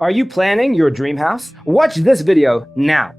Are you planning your dream house? Watch this video now.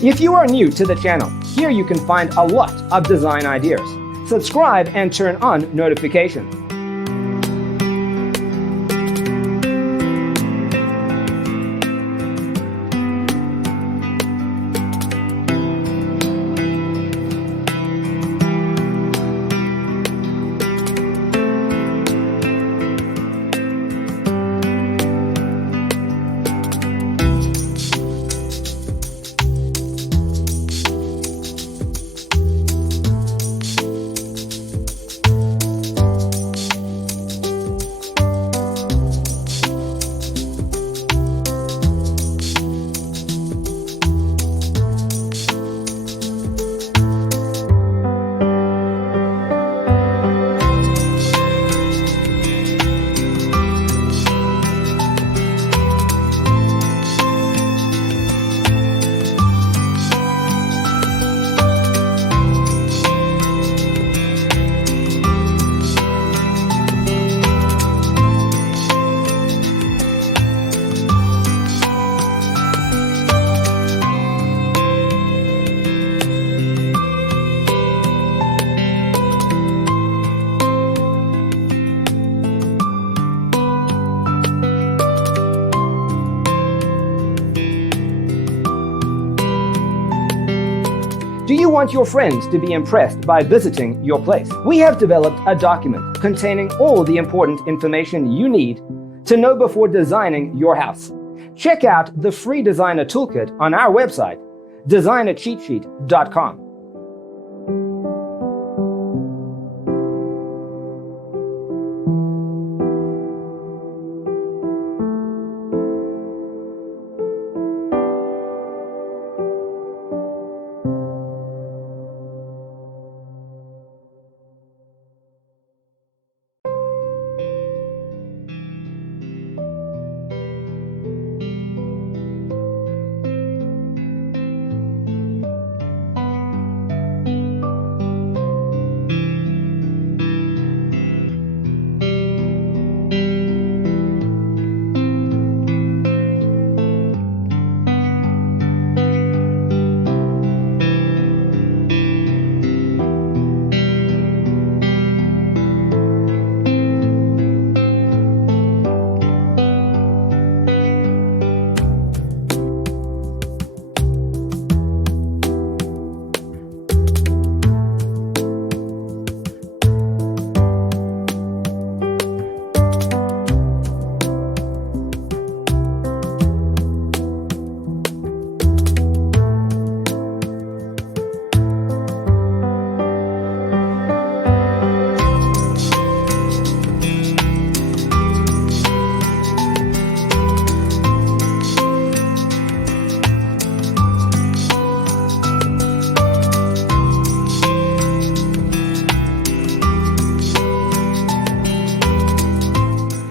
If you are new to the channel, here you can find a lot of design ideas. Subscribe and turn on notifications. Do you want your friends to be impressed by visiting your place? We have developed a document containing all the important information you need to know before designing your house. Check out the free designer toolkit on our website, designercheatsheet.com.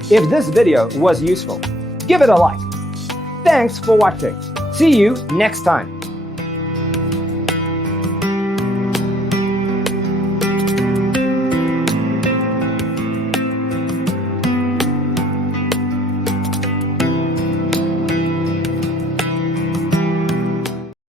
If this video was useful, give it a like. Thanks for watching. See you next time.